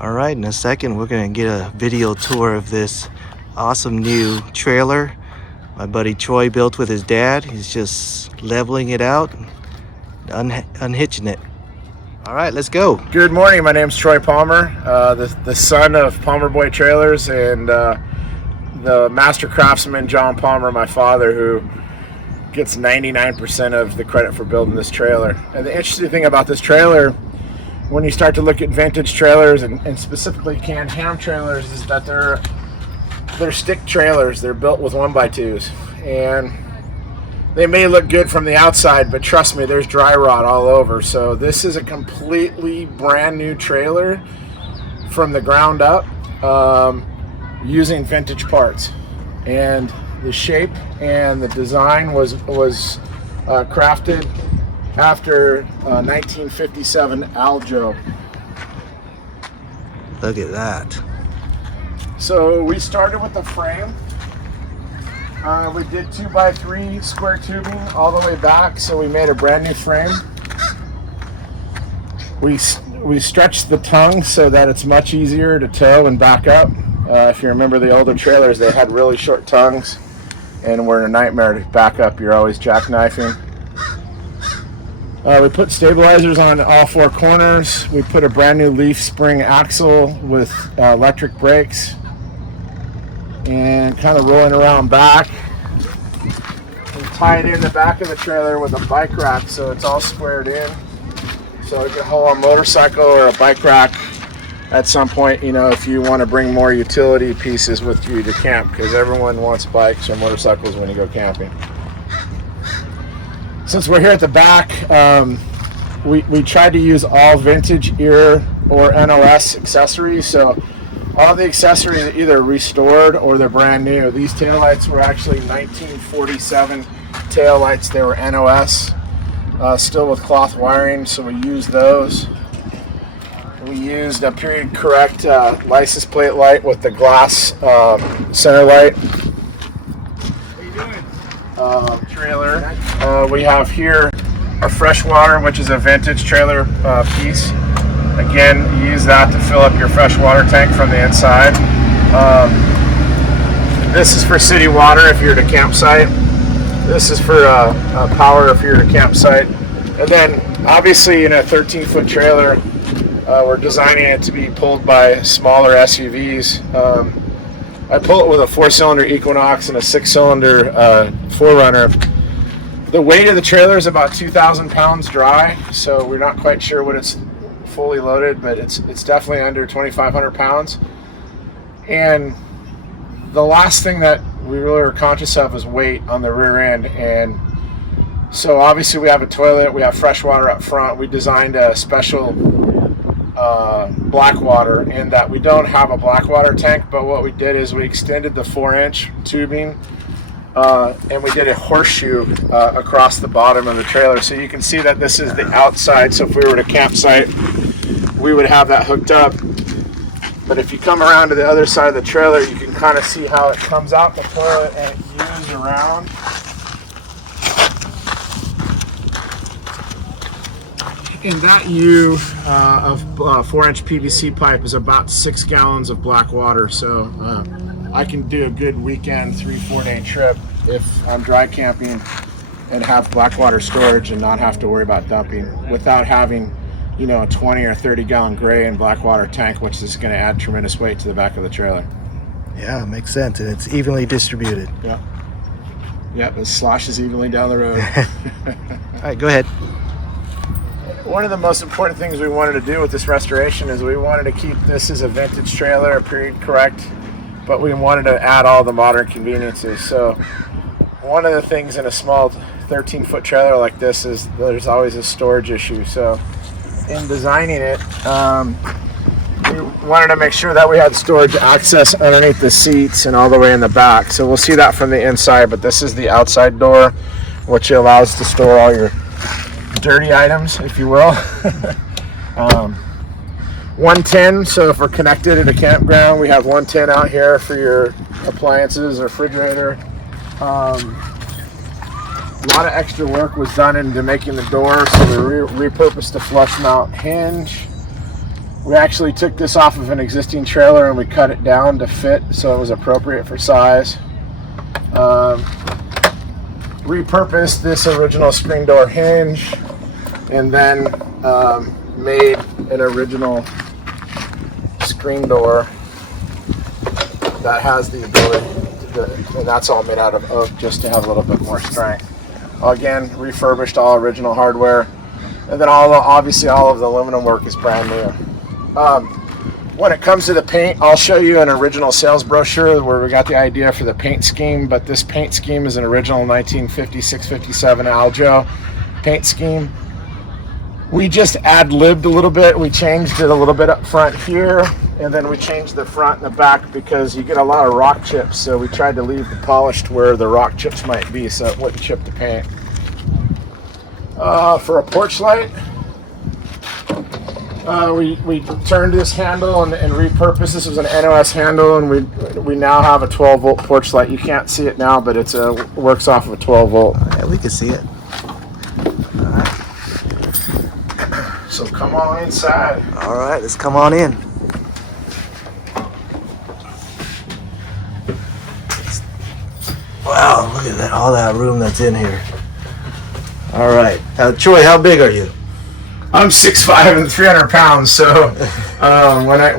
All right, in a second we're gonna get a video tour of this awesome new trailer my buddy Troy built with his dad. He's just leveling it out, unhitching it. All right, let's go. Good morning, my name's Troy Palmer, the son of Palmer Boy Trailers and the master craftsman John Palmer, my father, who gets 99% of the credit for building this trailer. And the interesting thing about this trailer, when you start to look at vintage trailers and specifically canned ham trailers, is that they're stick trailers. They're built with 1x2s, and they may look good from the outside, but trust me, there's dry rot all over. So this is a completely brand new trailer from the ground up, using vintage parts. And the shape and the design was crafted after 1957 Aljo. Look at that. So we started with the frame. We did 2x3 square tubing all the way back, so we made a brand new frame. We stretched the tongue so that it's much easier to tow and back up. If you remember the older trailers, they had really short tongues and were a nightmare to back up. You're always jackknifing. We put stabilizers on all four corners. We put a brand new leaf spring axle with electric brakes, and kind of rolling around back. We tied in the back of the trailer with a bike rack, so it's all squared in, so it can hold a motorcycle or a bike rack at some point, you know, if you want to bring more utility pieces with you to camp, because everyone wants bikes or motorcycles when you go camping. Since we're here at the back, we tried to use all vintage ear or NOS accessories, so all the accessories are either restored or they're brand new. These taillights were actually 1947 taillights. They were NOS, still with cloth wiring, so we used those. We used a period correct license plate light with the glass center light. Trailer. We have here a freshwater, which is a vintage trailer piece. Again, you use that to fill up your fresh water tank from the inside. This is for city water if you're at a campsite. This is for power if you're at a campsite. And then, obviously, in a 13-foot trailer, we're designing it to be pulled by smaller SUVs. I pull it with a 4-cylinder Equinox and a 6-cylinder 4Runner. The weight of the trailer is about 2,000 pounds dry, so we're not quite sure what it's fully loaded, but it's definitely under 2,500 pounds. And the last thing that we really are conscious of is weight on the rear end. And so obviously we have a toilet, we have fresh water up front. We designed a special black water in that we don't have a black water tank, but what we did is we extended the 4-inch tubing and we did a horseshoe across the bottom of the trailer, so you can see that this is the outside. So if we were at a campsite, we would have that hooked up, but if you come around to the other side of the trailer, you can kind of see how it comes out the toilet and it U's around. And that U of 4-inch PVC pipe is about 6 gallons of black water, so I can do a good weekend 3-4 day trip if I'm dry camping and have black water storage and not have to worry about dumping without having, you know, a 20 or 30 gallon gray and black water tank, which is going to add tremendous weight to the back of the trailer. Yeah, makes sense, and it's evenly distributed. Yeah. Yep, it sloshes evenly down the road. All right, go ahead. One of the most important things we wanted to do with this restoration is we wanted to keep this as a vintage trailer, period correct, but we wanted to add all the modern conveniences. So one of the things in a small 13-foot trailer like this is there's always a storage issue. So in designing it, we wanted to make sure that we had storage access underneath the seats and all the way in the back. So we'll see that from the inside, but this is the outside door, which allows to store all your dirty items, if you will. 110, so if we're connected at a campground, we have 110 out here for your appliances, refrigerator. A lot of extra work was done into making the door, so we repurposed the flush mount hinge. We actually took this off of an existing trailer and we cut it down to fit so it was appropriate for size. Repurposed this original screen door hinge and then made an original screen door that has the ability to, and that's all made out of oak just to have a little bit more strength. Again, refurbished, all original hardware, and then obviously all of the aluminum work is brand new. When it comes to the paint, I'll show you an original sales brochure where we got the idea for the paint scheme, but this paint scheme is an original 1956-57 Aljo paint scheme. We just ad-libbed a little bit. We changed it a little bit up front here, and then we changed the front and the back because you get a lot of rock chips, so we tried to leave the polished where the rock chips might be so it wouldn't chip the paint. For a porch light, we turned this handle and repurposed. This was an NOS handle, and we now have a 12-volt porch light. You can't see it now, but it works off of a 12-volt. Yeah, we can see it. All right. So come on inside. All right, let's come on in. Wow, look at that, all that room that's in here. All right, Troy, how big are you? I'm 6'5" and 300 pounds, so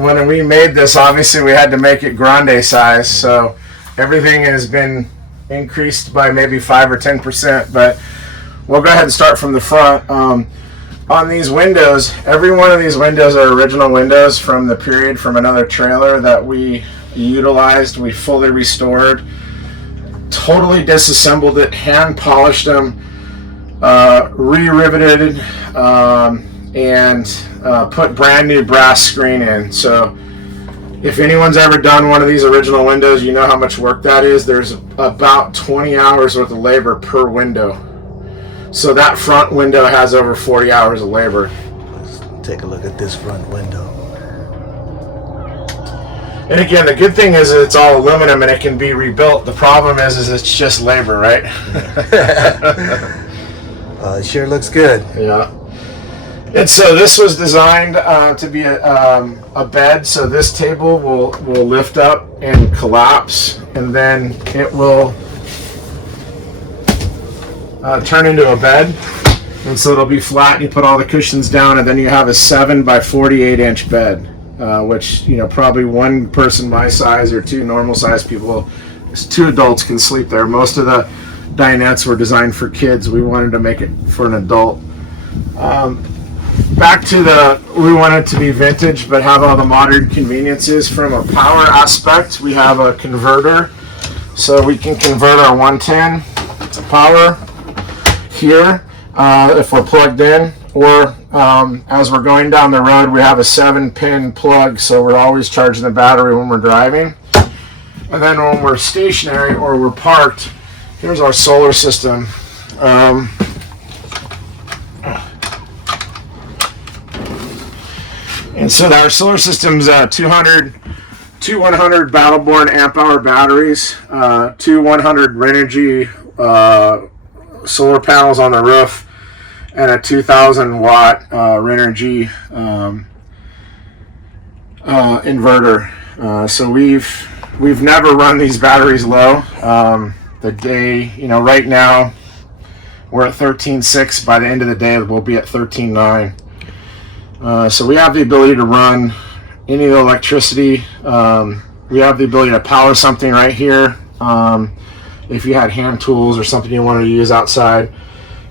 when we made this, obviously we had to make it grande size, so everything has been increased by maybe 5 or 10%, but we'll go ahead and start from the front. On these windows, every one of these windows are original windows from the period from another trailer that we utilized. We fully restored, totally disassembled it, hand polished them, re-riveted, and put brand new brass screen in. So if anyone's ever done one of these original windows, you know how much work that is. There's about 20 hours worth of labor per window. So that front window has over 40 hours of labor. Let's take a look at this front window. And again, the good thing is it's all aluminum and it can be rebuilt. The problem is it's just labor, right? It sure looks good. Yeah. And so this was designed to be a bed. So this table will lift up and collapse, and then it will turn into a bed. And so it'll be flat. You put all the cushions down, and then you have a 7 by 48 inch bed, which probably one person my size or two normal size people, 2 adults can sleep there. Most of the dinettes were designed for kids. We wanted to make it for an adult. Back to we want it to be vintage but have all the modern conveniences. From a power aspect, we have a converter, so we can convert our 110 to power here if we're plugged in, or as we're going down the road, we have a 7-pin plug, so we're always charging the battery when we're driving. And then when we're stationary or we're parked, here's our solar system. And so our solar system's 2 100 Battleborn amp hour batteries, 2 100 Renogy solar panels on the roof, and a 2,000 watt Renogy inverter. So we've never run these batteries low. The day, right now we're at 13.6. By the end of the day, we'll be at 13.9. So we have the ability to run any of the electricity. We have the ability to power something right here if you had hand tools or something you wanted to use outside.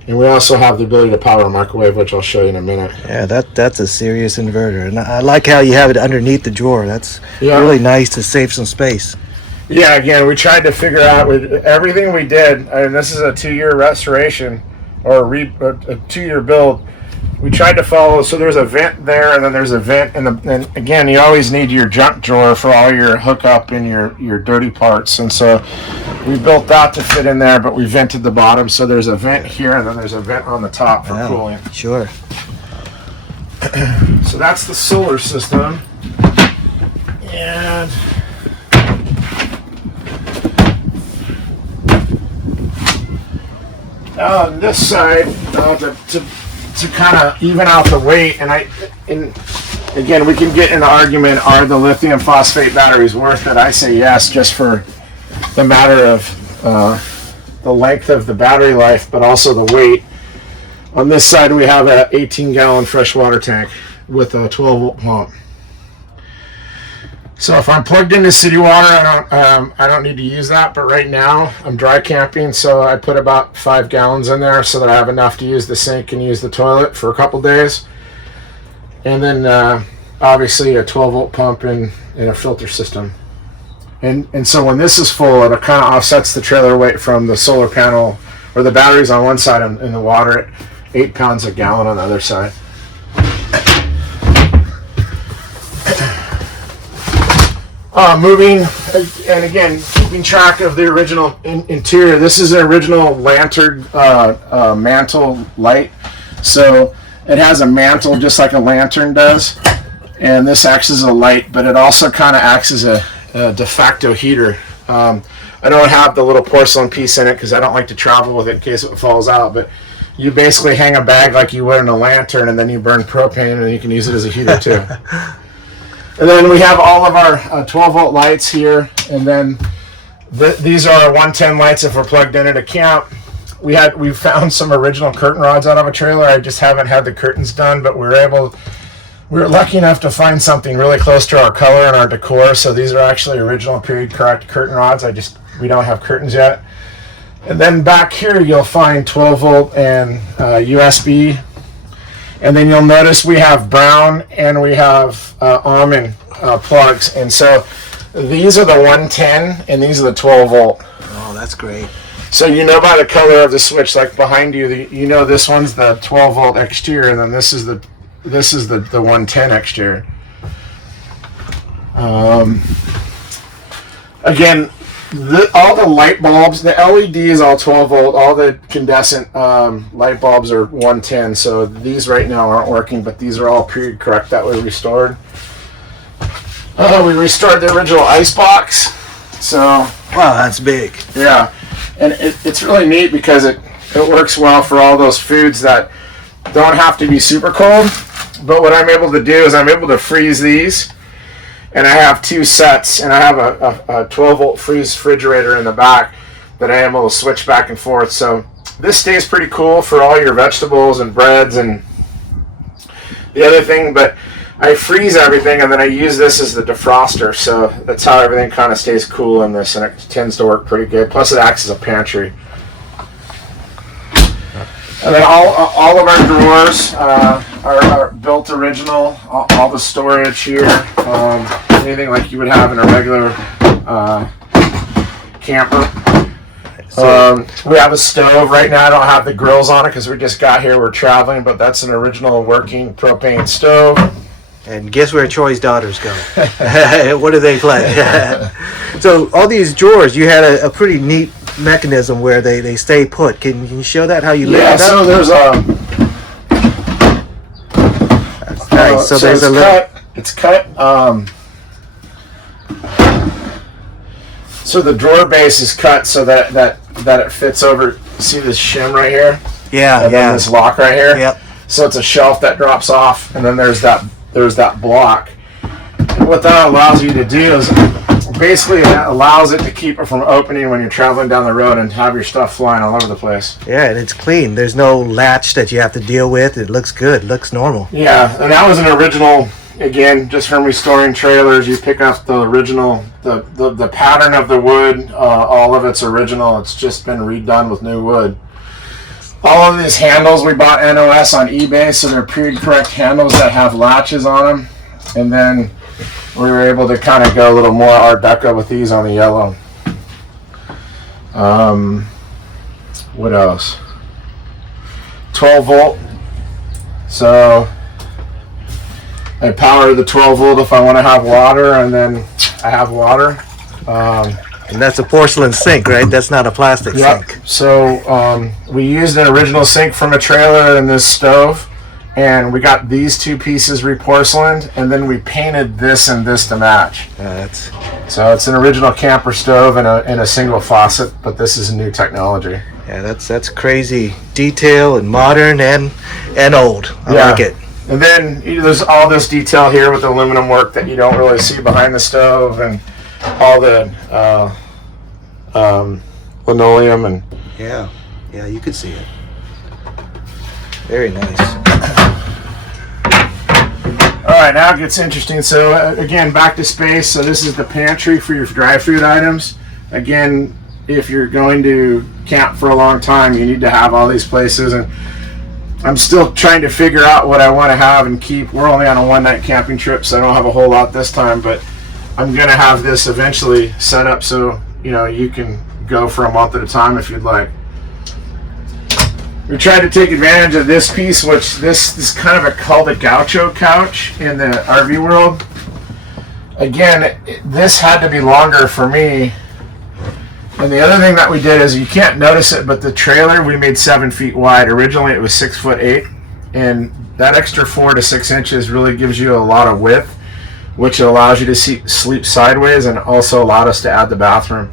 And we also have the ability to power a microwave, which I'll show you in a minute. Yeah, that's a serious inverter. And I like how you have it underneath the drawer. That's really nice to save some space. Yeah, again, we tried to figure out with everything we did, and this is a 2-year restoration or a 2-year build. We tried to follow, so there's a vent there, and then there's a vent, and again, you always need your junk drawer for all your hookup and your dirty parts, and so we built that to fit in there, but we vented the bottom, so there's a vent here, and then there's a vent on the top for cooling. Sure. So that's the solar system, and on this side, to kind of even out the weight, and again, we can get in an argument, are the lithium phosphate batteries worth it? I say yes, just for the matter of the length of the battery life, but also the weight. On this side, we have an 18-gallon freshwater tank with a 12-volt pump. So if I'm plugged into city water, I don't need to use that. But right now, I'm dry camping, so I put about 5 gallons in there so that I have enough to use the sink and use the toilet for a couple days. And then obviously a 12-volt pump and a filter system. And so when this is full, it kind of offsets the trailer weight from the solar panel or the batteries on one side and the water at 8 pounds a gallon on the other side. Moving, and again, keeping track of the original interior. This is an original lantern mantle light. So it has a mantle just like a lantern does. And this acts as a light, but it also kind of acts as a de facto heater. I don't have the little porcelain piece in it because I don't like to travel with it in case it falls out. But you basically hang a bag like you would in a lantern, and then you burn propane, and you can use it as a heater too. And then we have all of our 12-volt lights here, and then these are our 110 lights if we're plugged in at a camp. We found some original curtain rods out of a trailer. I just haven't had the curtains done, but we were lucky enough to find something really close to our color and our decor. So these are actually original period correct curtain rods. We don't have curtains yet. And then back here you'll find 12-volt and USB. And then you'll notice we have brown and we have almond plugs. And so these are the 110 and these are the 12-volt. Oh, that's great. So you know by the color of the switch, like behind you, you know this one's the 12-volt exterior, and then this is the 110 exterior. Again, all the light bulbs, the LED is all 12-volt. All the incandescent light bulbs are 110. So these right now aren't working, but these are all period correct that we restored. We restored the original ice box. So wow, that's big. Yeah, and it's really neat because it works well for all those foods that don't have to be super cold. But what I'm able to do is I'm able to freeze these. And I have 2 sets, and I have a 12-volt freeze refrigerator in the back that I am able to switch back and forth. So this stays pretty cool for all your vegetables and breads and the other thing. But I freeze everything, and then I use this as the defroster. So that's how everything kind of stays cool in this, and it tends to work pretty good. Plus, it acts as a pantry. And then all of our drawers are built original. All the storage here, anything like you would have in a regular camper. We have a stove right now. I don't have the grills on it because we just got here. We're traveling, but that's an original working propane stove. And guess where Troy's daughters go? What do they play? So all these drawers, you had a pretty neat mechanism where they stay put. Can you show that how you lift it up? So there's nice. So there's it's cut. So the drawer base is cut so that it fits over. See this shim right here? Yeah, and then this lock right here. Yep. So it's a shelf that drops off, and then there's that block. And what that allows you to do is basically it allows it to keep it from opening when you're traveling down the road and have your stuff flying all over the place. Yeah, and it's clean. There's no latch that you have to deal with. It looks good. It looks normal. Yeah, and that was an original, again, just from restoring trailers. You pick up the original, the pattern of the wood, all of it's original. It's just been redone with new wood. All of these handles we bought NOS on eBay, so they're period correct handles that have latches on them. And then we were able to kind of go a little more Art Deco with these on the yellow. What else? 12-volt. So I power the 12-volt if I want to have water, and then I have water. And that's a porcelain sink, right? That's not a plastic sink. So we used an original sink from a trailer in this stove, and we got these 2 pieces reporcelained, and then we painted this and this to match. So it's an original camper stove and a single faucet, but this is new technology. Yeah, that's crazy detail and modern and old. I like it. And then there's all this detail here with aluminum work that you don't really see behind the stove, and all the linoleum and Yeah, you could see it. Very nice. All right, now it gets interesting. So again, back to space. So this is the pantry for your dry food items. Again, if you're going to camp for a long time, you need to have all these places. And I'm still trying to figure out what I want to have and keep. We're only on a one-night camping trip, so I don't have a whole lot this time. But I'm gonna have this eventually set up so you can go for a month at a time if you'd like. We tried to take advantage of this piece, which this is kind of called a gaucho couch in the RV world. Again, this had to be longer for me. And the other thing that we did is, you can't notice it, but the trailer we made 7 feet wide. Originally it was 6'8", and that extra 4 to 6 inches really gives you a lot of width, which allows you to sleep sideways, and also allowed us to add the bathroom.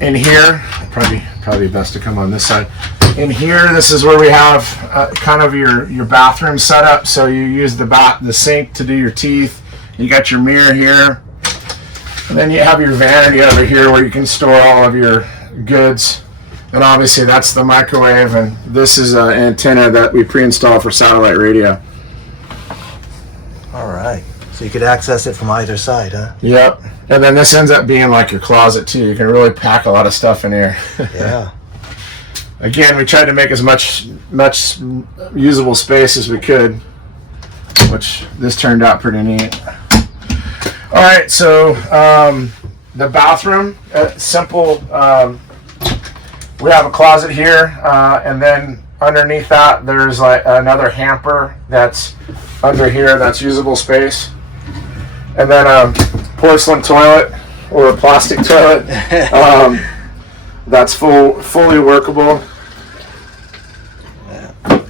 In here, probably best to come on this side. In here, this is where we have kind of your bathroom set up. So you use the sink to do your teeth. You got your mirror here, and then you have your vanity over here where you can store all of your goods. And obviously that's the microwave, and this is an antenna that we pre-installed for satellite radio. All right. So you could access it from either side, huh? Yep. And then this ends up being like your closet too. You can really pack a lot of stuff in here. Yeah. Again, we tried to make as much usable space as we could, which this turned out pretty neat. All right, so the bathroom, simple. We have a closet here, and then underneath that there's like another hamper that's under here that's usable space, and then a porcelain toilet or a plastic toilet that's fully workable.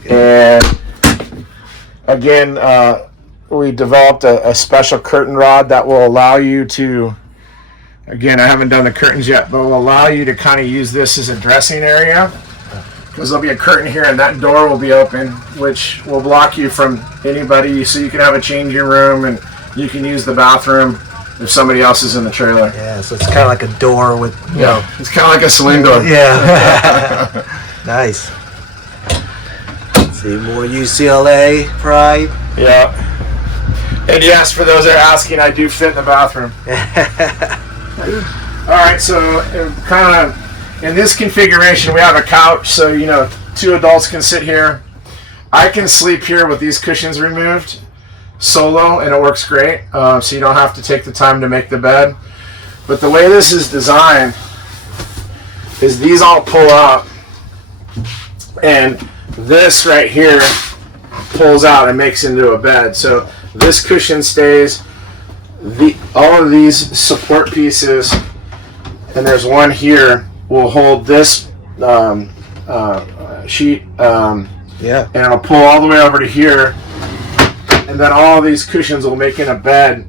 And again, we developed a special curtain rod that will allow you to, again, I haven't done the curtains yet, but will allow you to kind of use this as a dressing area, because there'll be a curtain here and that door will be open, which will block you from anybody, so you can have a changing room and you can use the bathroom if somebody else is in the trailer. Yeah, so it's kind of like a door with, it's kind of like a swing door. Yeah. Nice. See, more UCLA pride. Yeah. And yes, for those that are asking, I do fit in the bathroom. All right, so kind of in this configuration, we have a couch, so 2 adults can sit here. I can sleep here with these cushions removed solo, and it works great. So you don't have to take the time to make the bed. But the way this is designed is these all pull out, and this right here pulls out and makes into a bed. So this cushion stays. All of these support pieces, and there's one here, will hold this sheet, and it'll pull all the way over to here, and then all of these cushions will make in a bed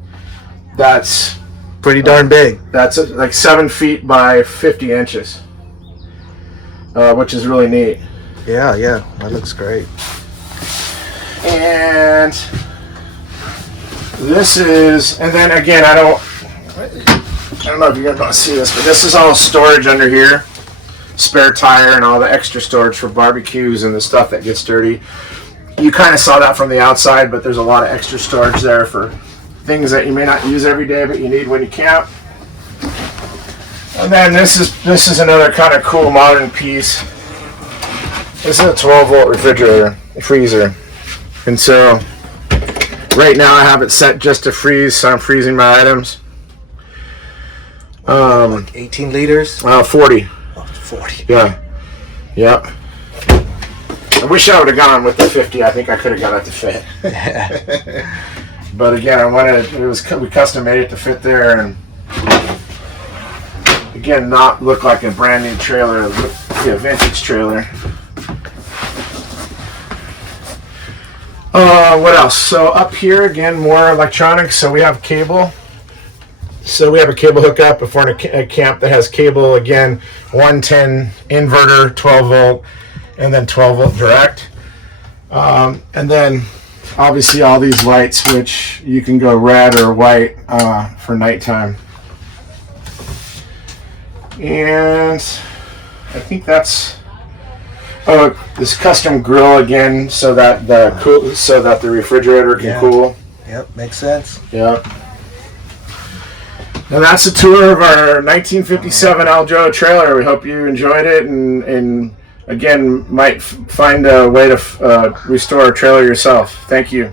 that's pretty darn big. That's like 7 feet by 50 inches, which is really neat. Yeah, that looks great. And this is, and then again, I don't know if you're gonna see this, but this is all storage under here, spare tire and all the extra storage for barbecues and the stuff that gets dirty. You kind of saw that from the outside, but there's a lot of extra storage there for things that you may not use every day, but you need when you camp. And then this is another kind of cool modern piece. This is a 12-volt freezer, and so right now I have it set just to freeze, so I'm freezing my items. Like 18 liters? 40. Oh, 40. Yeah. Yep. I wish I would have gone with the 50. I think I could have got it to fit. But again, we custom made it to fit there, and again, not look like a brand new trailer, be a vintage trailer. What else? So up here again, more electronics. So we have cable. So we have a cable hookup before a camp that has cable, again, 110 inverter, 12 volt, and then 12 volt direct. And then obviously all these lights, which you can go red or white for nighttime. And I think that's this custom grill again, so that the refrigerator can cool. Yep, makes sense. Yep. And that's a tour of our 1957 Aljo trailer. We hope you enjoyed it, and again, might find a way to restore a trailer yourself. Thank you.